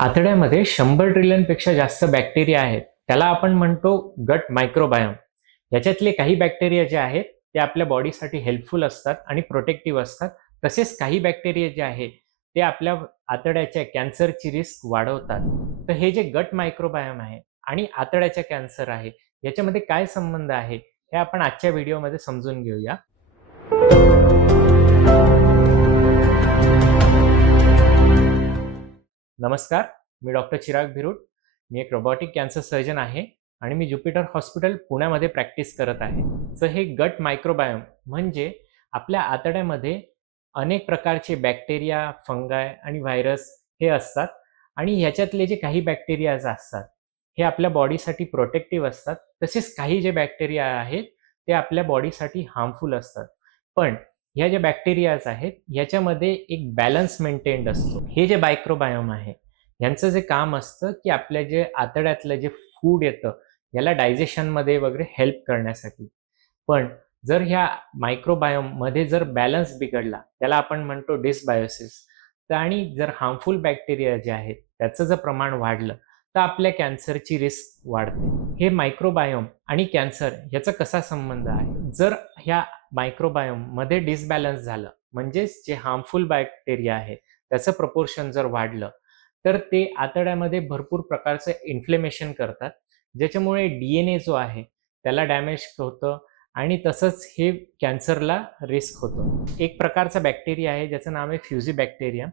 आतड्यामध्ये शंभर ट्रिलियनपेक्षा जास्त बॅक्टेरिया आहेत. त्याला आपण म्हणतो गट मायक्रोबायोम याच्यातले काही बॅक्टेरिया जे आहेत ते आपल्या बॉडीसाठी हेल्पफुल असतात आणि प्रोटेक्टिव्ह असतात. तसेच काही बॅक्टेरिया जे आहेत ते आपल्या आतड्याच्या कॅन्सरची रिस्क वाढवतात. तर हे जे गट मायक्रोबायोम आहे आणि आतड्याच्या कॅन्सर आहे याच्यामध्ये काय संबंध आहे हे आपण आजच्या व्हिडिओमध्ये समजून घेऊया. नमस्कार मी डॉक्टर चिराग भिरुड मी एक रोबोटिक कॅन्सर सर्जन आहे आणि मी ज्युपिटर हॉस्पिटल पुण्यामध्ये प्रॅक्टिस करत आहे. तर हे गट मायक्रोबायोम म्हणजे आपल्या आतड्यामध्ये अनेक प्रकारचे बॅक्टेरिया फंगाय आणि व्हायरस हे असतात आणि ह्याच्यातले जे काही बॅक्टेरियाज असतात हे आपल्या बॉडीसाठी प्रोटेक्टिव्ह असतात. तसेच काही जे बॅक्टेरिया आहेत ते आपल्या बॉडीसाठी हार्मफुल असतात. पण ह्या ज्या बॅक्टेरियाज आहेत ह्याच्यामध्ये एक बॅलन्स मेंटेन्ड असतो. हे जे मायक्रोबायोम आहे यांचं जे काम असतं की आपल्या जे आतड्यातलं जे फूड येतं याला डायजेशनमध्ये वगैरे हेल्प करण्यासाठी. पण जर ह्या मायक्रोबायोममध्ये जर बॅलन्स बिघडला त्याला आपण म्हणतो डिसबायोसिस तर आणि जर हार्मफुल बॅक्टेरिया जे आहेत त्याचं जर प्रमाण वाढलं तर आपल्या कॅन्सरची रिस्क वाढते. हे मायक्रोबायोम आणि कॅन्सर याचा कसा संबंध आहे? जर ह्या मायक्रोबायोममध्ये डिसबॅलन्स झालं. म्हणजेच जे हार्मफुल बॅक्टेरिया आहे त्याचं प्रपोर्शन जर वाढलं तर ते आतड्यामध्ये भरपूर प्रकारचं इन्फ्लेमेशन करतात. ज्याच्यामुळे डी एन ए जो आहे त्याला डॅमेज होतं आणि तसंच हे कॅन्सरला रिस्क होतं. एक प्रकारचा बॅक्टेरिया आहे ज्याचं नाव आहे फ्युझी बॅक्टेरिया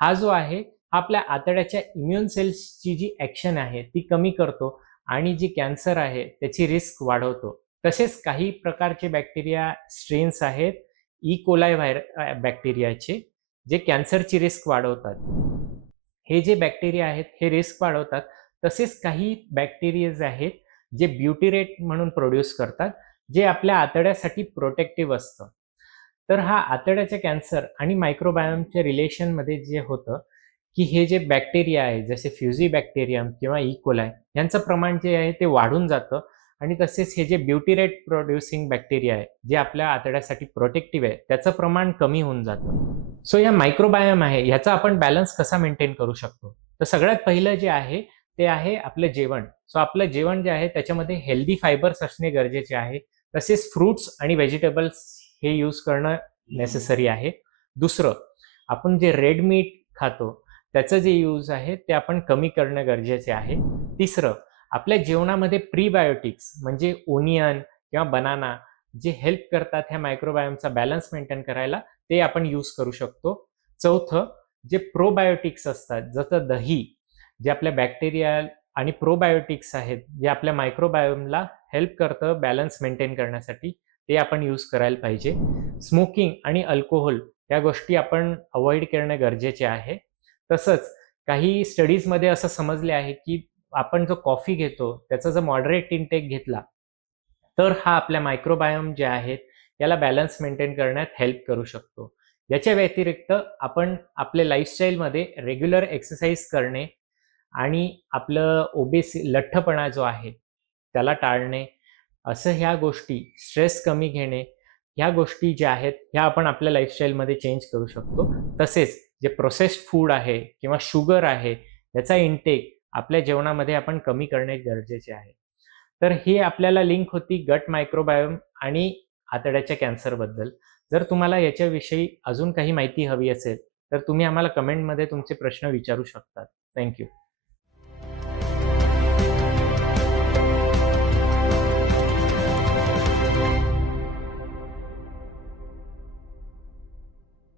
हा जो आहे आपल्या आतड्याच्या इम्युन सेल्सची जी ॲक्शन आहे ती कमी करतो आणि जी कॅन्सर आहे त्याची रिस्क वाढवतो. तसेच काही प्रकारचे बॅक्टेरिया स्ट्रेन्स आहेत इकोलाय व्हायर बॅक्टेरियाचे जे कॅन्सरची रिस्क वाढवतात. हे जे बॅक्टेरिया आहेत हे रिस्क वाढवतात. तसेच काही बॅक्टेरियाज आहेत जे ब्युटिरेट म्हणून प्रोड्यूस करतात जे आपल्या आतड्यासाठी प्रोटेक्टिव्ह असतं. तर हा आतड्याच्या कॅन्सर आणि मायक्रोबायोमच्या रिलेशनमध्ये जे होतं की हे जे बॅक्टेरिया आहे जसे फ्युझी बॅक्टेरियम किंवा e. इकोलाय यांचं प्रमाण जे आहे ते वाढून जातं. आणि तसेच हे जे ब्युटिरेट प्रोड्युसिंग बॅक्टेरिया आहे जे आपल्या आतड्यासाठी प्रोटेक्टिव्ह आहे त्याचं प्रमाण कमी होऊन जातं. सो या मायक्रोबायोम आहे ह्याचा आपण बॅलन्स कसा मेंटेन करू शकतो? तर सगळ्यात पहिलं जे आहे ते आहे आपलं जेवण. सो आपलं जेवण जे आहे त्याच्यामध्ये हेल्दी फायबर्स असणे गरजेचे आहे. तसेच फ्रूट्स आणि व्हेजिटेबल्स हे यूज करणं नेसेसरी आहे. दुसरं आपण जे रेड मीट खातो त्याचं जे यूज आहे ते आपण कमी करणं गरजेचे आहे. तिसरं आपल्या जेवणामध्ये प्रीबायोटिक्स म्हणजे ओनियन किंवा बनाना जे हेल्प करतात ह्या मायक्रोबायोमचा बॅलन्स मेंटेन करायला ते आपण यूज करू शकतो. चौथं जे प्रोबायोटिक्स असतात जसं दही जे आपल्या बॅक्टेरिया आणि प्रोबायोटिक्स आहेत जे आपल्या मायक्रोबायोमला हेल्प करतं बॅलन्स मेंटेन करण्यासाठी ते आपण यूज करायला पाहिजे. स्मोकिंग आणि अल्कोहोल या गोष्टी आपण अवॉइड करणे गरजेचे आहे. तसंच काही स्टडीजमध्ये असं समजले आहे की आपण जो कॉफी घेतो त्याचा जर मॉडरेट इनटेक घेतला तर हा आपल्या मायक्रोबायोम जे आहेत याला बॅलन्स मेंटेन करण्यात हेल्प करू शकतो. याच्या व्यतिरिक्त आपण आपल्या लाईफस्टाईलमध्ये रेग्युलर एक्सरसाइज करणे आणि आपलं ओबेसी लठ्ठपणा जो आहे त्याला टाळणे असं ह्या गोष्टी स्ट्रेस कमी घेणे ह्या गोष्टी ज्या आहेत ह्या आपण आपल्या लाईफस्टाईलमध्ये चेंज करू शकतो. तसेच जे प्रोसेस्ड फूड आहे किंवा शुगर आहे याचा इनटेक आपल्या जेवणामध्ये आपण कमी करणे गरजेचे आहे. तर ही आपल्याला लिंक होती गट मायक्रोबायोम आणि आतड्याच्या कॅन्सरबद्दल जर तुम्हाला याच्याविषयी अजून काही माहिती हवी असेल तर तुम्ही आम्हाला कमेंटमध्ये तुमचे प्रश्न विचारू शकतात. थँक्यू